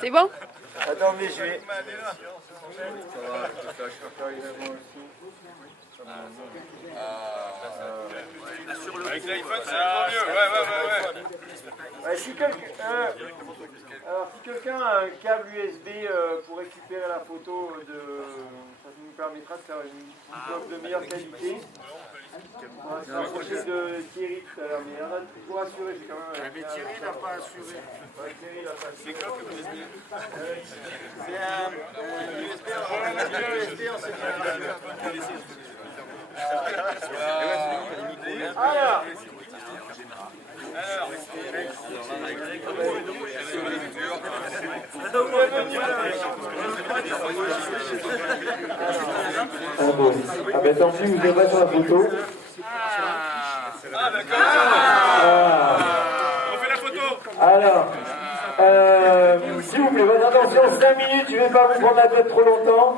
C'est bon? Attends, mais je vais... Avec l'iPhone, c'est encore mieux. Ouais. Ouais, alors, si quelqu'un a un câble USB pour récupérer la photo, ça nous permettra de faire une bloc de meilleure qualité. On va se rapprocher de Thierry tout à l'heure, mais il y en a pour assurer, c'est quand même... Mais Thierry n'a pas assuré. Ouais, Thierry n'a pas assuré. C'est quoi comme USB? C'est un USB en Ah ben tant pis, vous n'êtes pas sur la photo. Ah d'accord. On fait la photo. Alors, s'il vous plaît, votre attention, 5 minutes, je ne vais pas vous prendre la tête trop longtemps.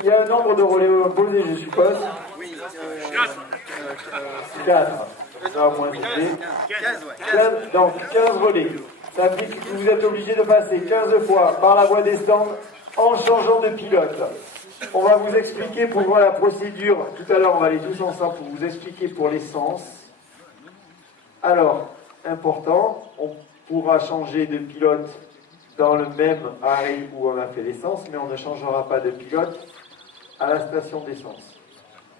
Il y a un nombre de relais posés, je suppose. Oui, 4. Non, moins 15, donc 15 relais. Ça implique que vous êtes obligé de passer 15 fois par la voie des stands en changeant de pilote. On va vous expliquer pour voir la procédure. Tout à l'heure, on va aller tous ensemble pour vous expliquer pour l'essence. Alors, important, on pourra changer de pilote dans le même arrêt où on a fait l'essence, mais on ne changera pas de pilote à la station d'essence.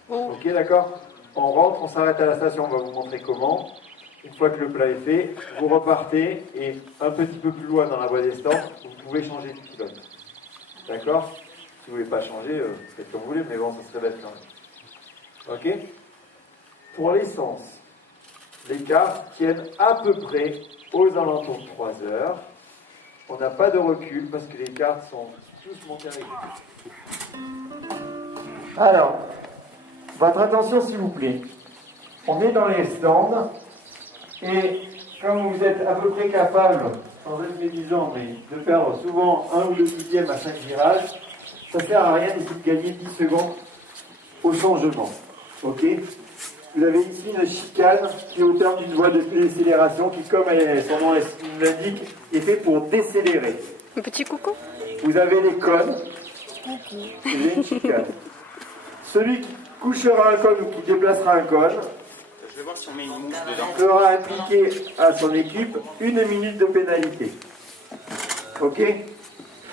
Ok, d'accord? On rentre, on s'arrête à la station, on va vous montrer comment. Une fois que le plat est fait, vous repartez et un petit peu plus loin dans la voie des stands, vous pouvez changer de pilote. D'accord? Si vous ne voulez pas changer, faites comme vous voulez, mais bon, ça serait bête quand même. Ok? Pour l'essence, les cartes tiennent à peu près aux alentours de 3 heures. On n'a pas de recul parce que les cartes sont tous montées avec. Alors, votre attention s'il vous plaît. On est dans les stands et comme vous êtes à peu près capable, sans être médusant, mais de perdre souvent 1 ou 2 dixièmes à chaque virage, ça ne sert à rien d'essayer de gagner 10 secondes au changement. Ok? Vous avez ici une chicane qui est au terme d'une voie de décélération qui, comme son nom l'indique, est fait pour décélérer. Un petit coucou. Vous avez les cônes et une chicane. Celui qui couchera un cône ou qui déplacera un cône Je vais voir si on met une mouche dedans. fera appliquer à son équipe 1 minute de pénalité. Ok?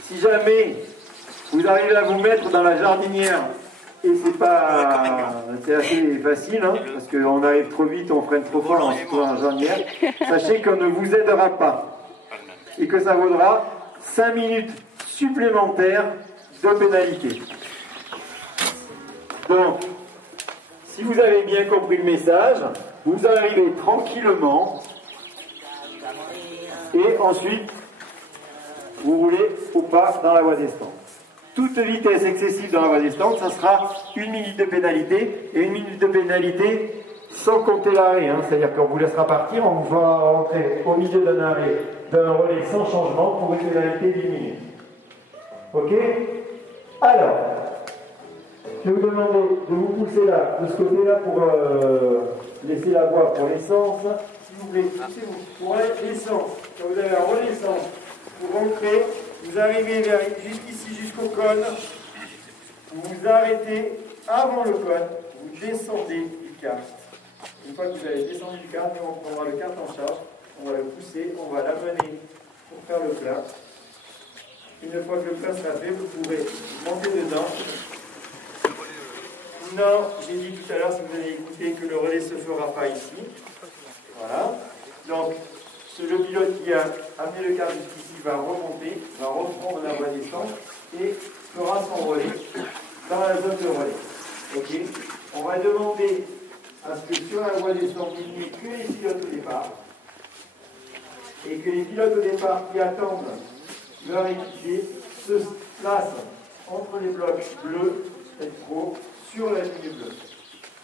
Si jamais vous arrivez à vous mettre dans la jardinière, et c'est assez facile, hein, parce qu'on arrive trop vite, on freine trop fort, on se trouve dans la jardinière, sachez qu'on ne vous aidera pas. Et que ça vaudra 5 minutes supplémentaires de pénalité. Donc, si vous avez bien compris le message, vous arrivez tranquillement et ensuite vous roulez ou pas dans la voie des stands. Toute vitesse excessive dans la voie des stands, ça sera 1 minute de pénalité et 1 minute de pénalité sans compter l'arrêt. Hein. C'est-à-dire qu'on vous laissera partir, on vous fera rentrer au milieu d'un arrêt, d'un relais sans changement pour une pénalité d'1 minute. Ok? Alors, je vais vous demander de vous pousser là, de ce côté-là pour laisser la voie pour l'essence. S'il vous plaît, poussez-vous. Pour l'essence, quand vous avez un relais d'essence, vous rentrez, vous arrivez jusqu'ici, jusqu'au cône, vous vous arrêtez avant le cône, vous descendez du kart. Une fois que vous avez descendu du kart, on prendra le kart en charge, on va le pousser, on va l'amener pour faire le plat. Une fois que le plat sera fait, vous pourrez monter dedans. Non, j'ai dit tout à l'heure, si vous avez écouté, que le relais ne se fera pas ici. Voilà. Donc, le pilote qui a amené le kart jusqu'ici va remonter, va reprendre la voie d'essence et fera son relais dans la zone de relais. Ok. On va demander à ce que sur la voie d'essence, il n'y ait que les pilotes au départ. Et que les pilotes au départ qui attendent leur équipier se placent entre les blocs bleus et pro sur la ligne bleue.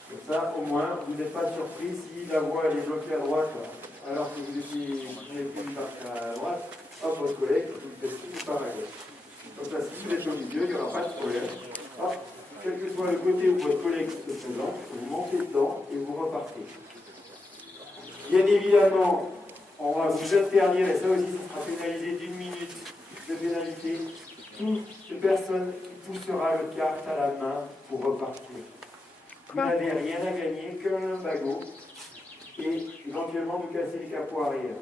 Comme ça, au moins, vous n'êtes pas surpris si la voie elle est bloquée à droite, alors que vous n'avez plus partir à droite, hop, votre collègue, vous faites tout par à gauche. Donc là, si vous êtes au milieu, il n'y aura pas de problème. Hop, quel que soit le côté où votre collègue se présente, vous montez dedans et vous repartez. Bien évidemment, on va vous interdire, et ça aussi, ça sera pénalisé d'1 minute de pénalité, toute personne qui poussera le kart à la main pour repartir. Vous n'avez rien à gagner qu'un bagot et éventuellement vous casser les capots arrière.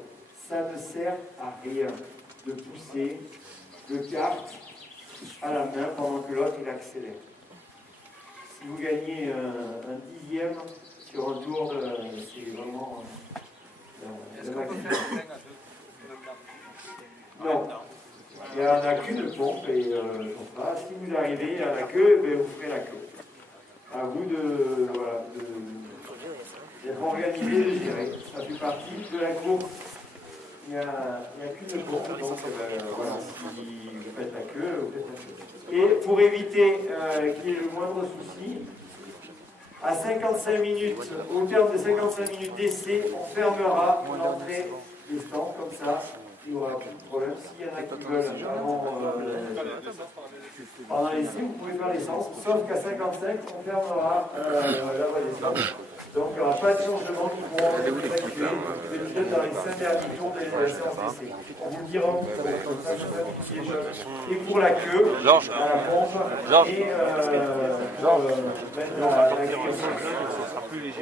Ça ne sert à rien de pousser le kart à la main pendant que l'autre il accélère. Si vous gagnez un dixième sur un tour, c'est vraiment le maximum. Non, il n'y en a qu'une pompe et si vous arrivez à la queue, vous ferez la queue. À vous d'être organisé, de gérer. Ça fait partie de la course. Il n'y a qu'une course, donc voilà, si vous faites la queue, vous faites la queue. Et pour éviter qu'il y ait le moindre souci, à 55 minutes, au terme de 55 minutes d'essai, on fermera l'entrée des stands, comme ça, il n'y aura plus de problème. S'il y en a qui veulent pendant l'essai, vous pouvez faire l'essence, sauf qu'à 55, on fermera la voie des stands. Donc il n'y aura pas de changement qui pourront effectuer dans les 5 derniers tours de la séance d'essai. On vous dira où ça va être comme ça, et pour la queue, la pompe, et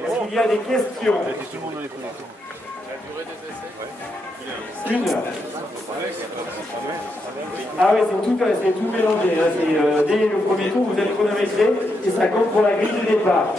est-ce qu'il y a des questions? Une. Ah oui, c'est tout mélangé. Dès le premier tour, vous êtes chronométré et ça compte pour la grille de départ.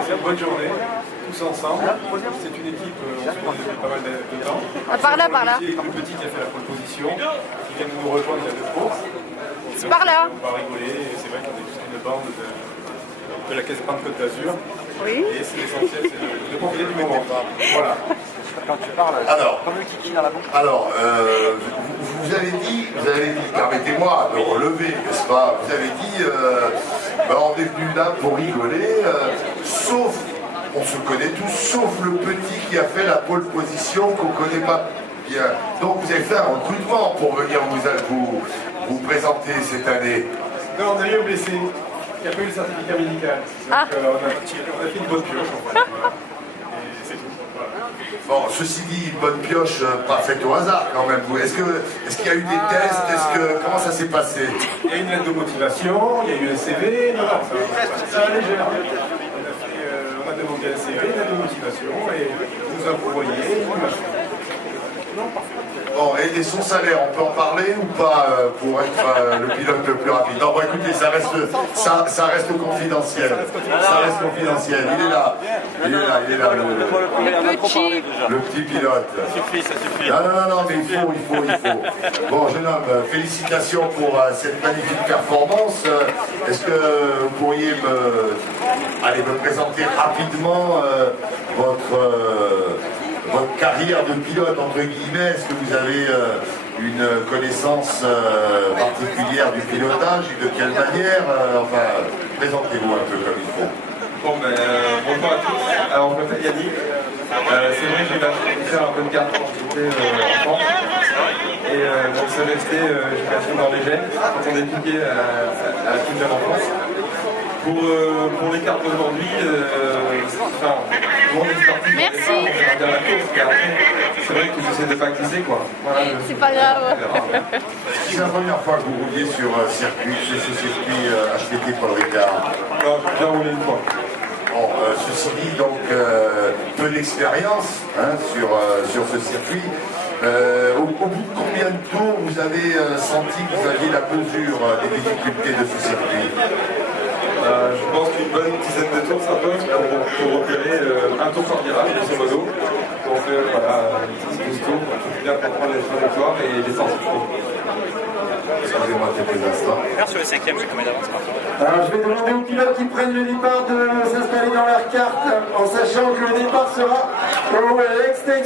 C'est une bonne journée, tous ensemble. C'est une équipe, on se connaît depuis pas mal de temps. Ah, par là, par là. C'est l'équipe petite qui a fait la pole position, qui vient de nous rejoindre il y a 2 courses. C'est par là. On va rigoler, et c'est vrai qu'on est juste une bande de la Caisse-Épargne Côte d'Azur. Oui. Et c'est l'essentiel, c'est de profiter du moment. Voilà. Quand tu parles, comme le kiki dans la bouche. Alors, vous avez dit, permettez-moi de relever, n'est-ce pas? Vous avez dit, on est venu là pour rigoler, sauf, on se connaît tous, sauf le petit qui a fait la pole position qu'on ne connaît pas bien. Donc vous avez fait un recrutement pour venir vous présenter cette année. Non, on a eu un blessé qui n'a pas eu le certificat médical. Donc, on a fait une bonne pioche en fait. Et c'est tout. Voilà. Bon, ceci dit, une bonne pioche, pas faite au hasard quand même. Est-ce qu'il y a eu des tests? Comment ça s'est passé? Il y a eu une lettre de motivation, il y a eu un CV. Non, ça va légère. On a demandé un CV, une lettre de motivation, et nous avons envoyé une machine. Bon, et son salaire, on peut en parler ou pas pour être le pilote le plus rapide? Non, bon, écoutez, ça reste confidentiel. Ça reste confidentiel. Il est là. Le petit pilote. Ça suffit, ça suffit. Non, mais il faut. Bon, jeune homme, félicitations pour cette magnifique performance. Est-ce que vous pourriez me présenter rapidement votre carrière de pilote, entre guillemets? Est-ce que vous avez une connaissance particulière du pilotage? De quelle manière? Enfin, présentez-vous un peu comme il faut. Bon, bonjour à tous. Alors, je m'appelle Yannick. C'est vrai que j'ai eu la chance de faire un peu de kart quand j'étais enfant. Et donc, ça restait, j'imagine, dans les gènes, quand on est piqué à la toute jeune enfance. Pour les cartes d'aujourd'hui, enfin, tout le monde est parti. Merci. On verra bien la course, mais après, c'est vrai que j'essaie de practicer, quoi. Voilà, C'est pas grave. C'est la première fois que vous rouliez sur ce circuit HTT Paul Ricard. Non, j'ai déjà roulé une fois. Bon, ceci dit, donc, peu d'expérience sur ce circuit. Au bout de combien de tours vous avez senti que vous aviez la mesure des difficultés de ce circuit? Je pense qu'une bonne dizaine de tours s'impose pour repérer un tour par virage, grosso modo. Donc voilà, 10-12 tours, pour bien comprendre les trajectoires et les sorties. Excusez-moi quelques instants. Faire sur le 5e, c'est combien d'avance par contre? Alors je vais demander aux pilotes qui prennent le départ de s'installer dans leur carte en sachant que le départ sera au extinction.